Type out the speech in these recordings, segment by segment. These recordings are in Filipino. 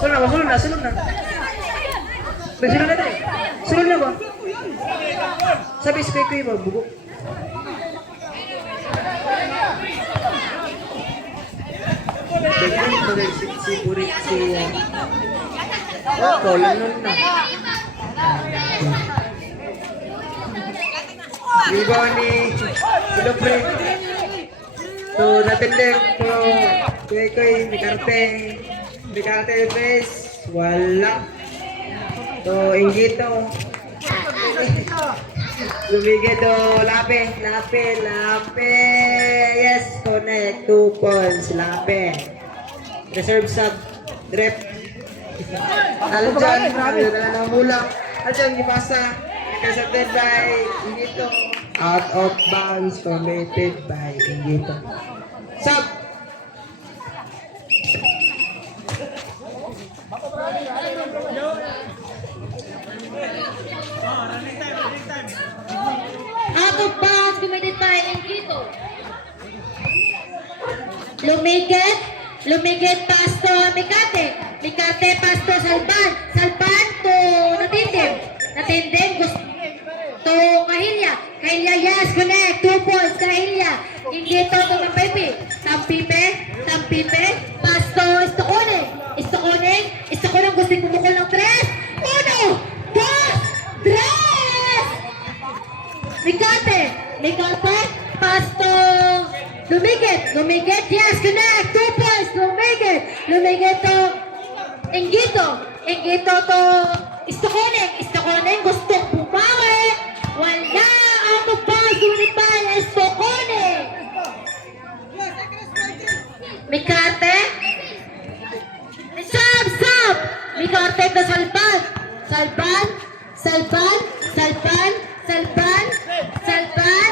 Sulod na ba? Sulod na, sulod na. Sulod na tayo. Sulod na ba? Sabi si Kuy ba, bugo. Bigyan ko rin si Burik si... Kolan nun na. Iba ni Silopre. So, natindin ko Kuy, Mikarte face. Wala. So, Ingito. Lumigado, Lape. Yes, connect. 2 points, Lape. Reserve sub, Drep. Alam dyan, na ng mulak. Alam dyan, gipasa. Nagkasabted by Ingito. Out of bounds, committed by Ingito. Sub. Out of bounds, committed by Engito. Lumigit, pasto, Mikate, pasto, Salban to Natindim, to Kahilya, yes, connect, 2 points, Kahilya, Engito to Tampipe, pasto, Istokoning, gusto pumukol ng 3, 1, 2, 3! Mikate, pasto, Lumigit, yes, connect, 2 points, Lumigit to Engito to Istokoning, gusto bumawi, wala, out of bounds, gunit pa, Istokoning. Mikate, sub, Mikate to Salban,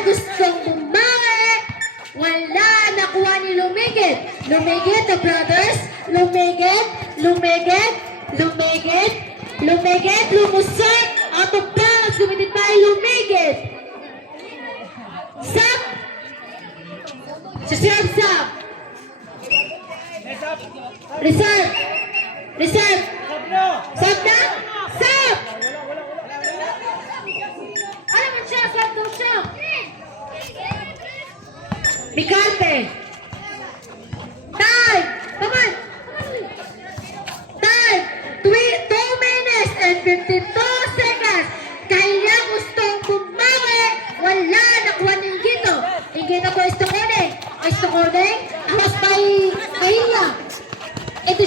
gustong bumawi, wala, nakuha ni Lumigit, the brothers, lumusot, out of bounds, gumitin tayo, Lumigit. Sub, reserve. Sub na? Sub! Ano man siya? Sub daw siya. Mikante. Time! Come on! Time! 2 minutes and 52 seconds. Kaya gustong bumawi. Wala, nakuha ni Ingito. Ingito ko Istokoning. Ahos by Kahila. Ito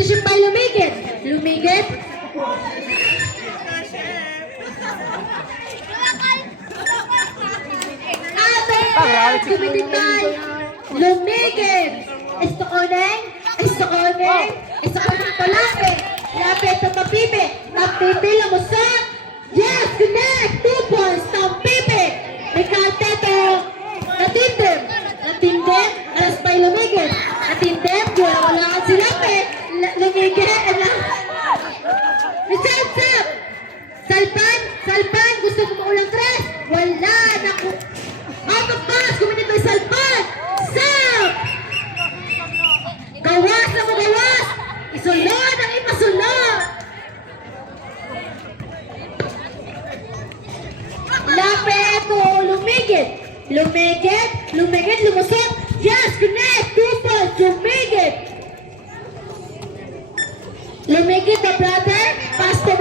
siya by Lumigit. Kumitin tayo. Lumigit. Istokoning to Lape to Tampipe, lumusot. Yes, connect. 2 points, Tampipe. Mikante to Natindim, alas by Lumigit. Natindim, wala ka si Lape. Lumigit, reserve. Salpan, gusto kumaulang 3. Wala, naku. Out of bounds, kumitin tayo Salpan. Sub! Gawas! Isulod ang ipasulod! Lape to Lumigit, lumusot. Yes, connect, 2 points, Lumigit the brother, pasto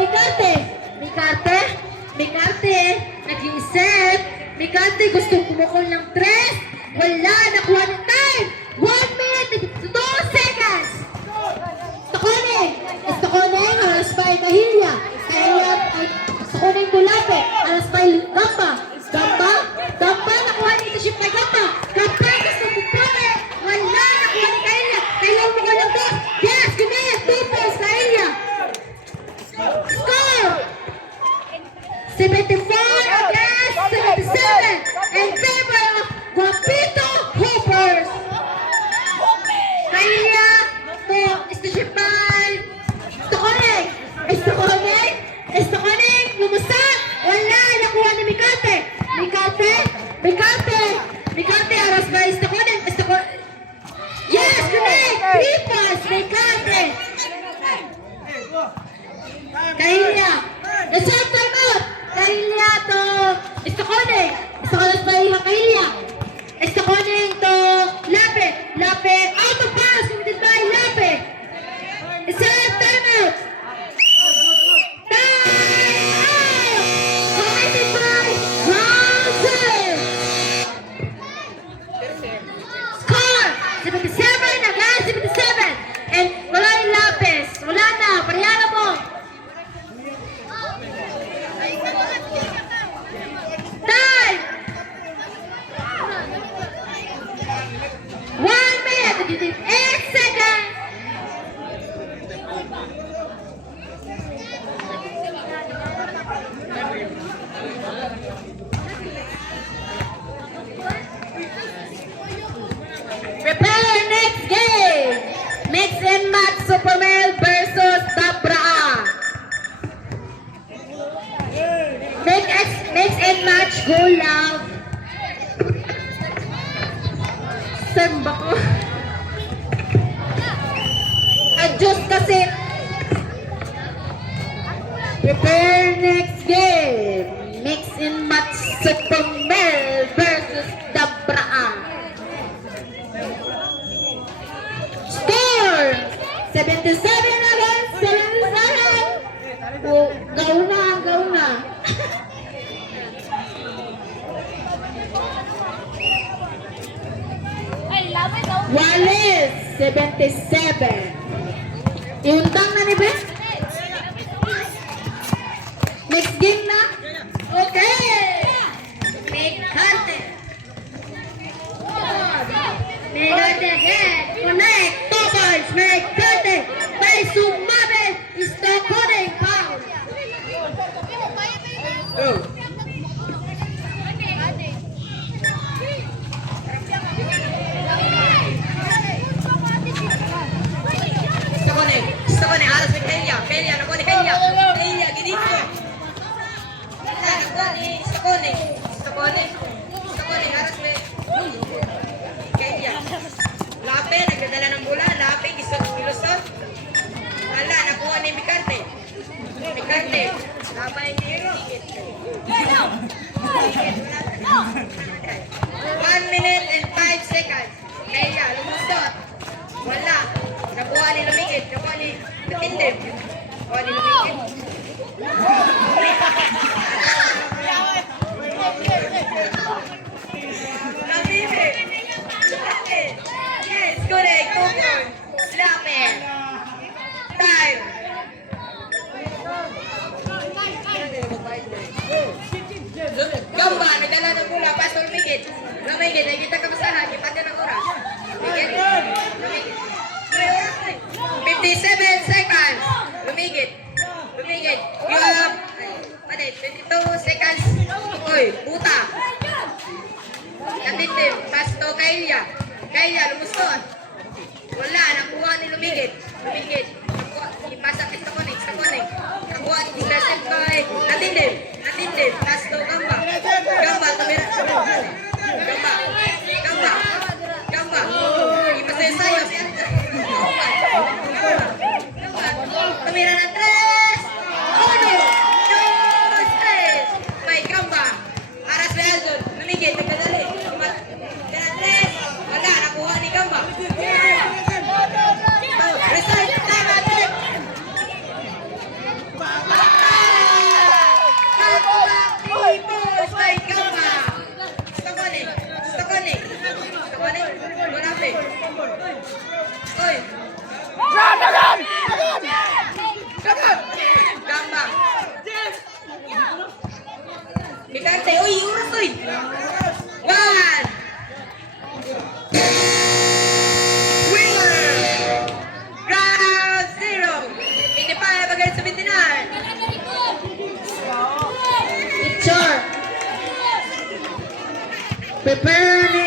Mikarte, nag-iisip. Mikante, gustong kumukol ng 3. Wala, nakuha ng time. 1 minute, 2 seconds. Istokoning, alas by Kahilya. Istokoning to Lape, alas by Gamba, nakuha nito siya pa Gamba, gusto bumawi. Wala, nakuha ni Kahilya. Kahilya kumukol ng 2. Yes, connect, 2 points, Kahilya. Score! 74 against 77 in favor of Guapito Hoopers. Kahilya to Istishipay. Istokoning, lumusat. Wala, nakuha ni Mikate. Mikate, aras ba Istokoning? Yes, connect. 3 points, Mikate. Proceed. Prepare next game. Mix and match Supermel versus Dabraan. Score! 77 against 77. Oh, gaw na. Wallace, 77. Iuntang na ni Ben? Next game na? Okay! Make content. Make content again. Connect. Two points. Make content. By Sumabe. Stop coding. Foul. Go! Gusto ko ni alas with Helia. Helia, nakuha ni Helia. Helia, ginito. Gusto ko ni alas with Helia. Lape, nagdadala ng bola. Lape, ilusot. Wala, nakuha ni Mikante. Mikante. Labay ni Higit. 1 minute and 5 seconds. Helia, lumusot. Wala. Nakuha ni Lumigit. Nakuha ni Tindim. Nakuha ni Lumigit. Nabibi. Yes, correct. Kupon. Slapen. Time. Gamba, nagdala ng bola. Pastor Lumigit. Lumigit, nakikita ka masahan. Ipatya ng oras. Lumigit. 57 seconds. Lumigit. You have 22 seconds. Uy, buta. Natindim. Pasto, Kailia. Lumusot. Wala, nakuha ni Lumigit. Ipasa kita konek. Nakuha ni Intercept kay Natindim. Pasto, Gamba. Tumira. Gamba. Ipasa yung sayo. Tumira ng 3. 1, 2, 3. May Gamba. Aras Belson. Lumigit. Nagdadali. Kaya 3. Wala. Nakuha ni Gamba. Result. Time at 3. May Gamba. Gusto ko ni. Murabe. Oy. Gamba. Mikante, uy, oras uy. 1. Winner. Ground 0. 85 against 79. Picture. Prepare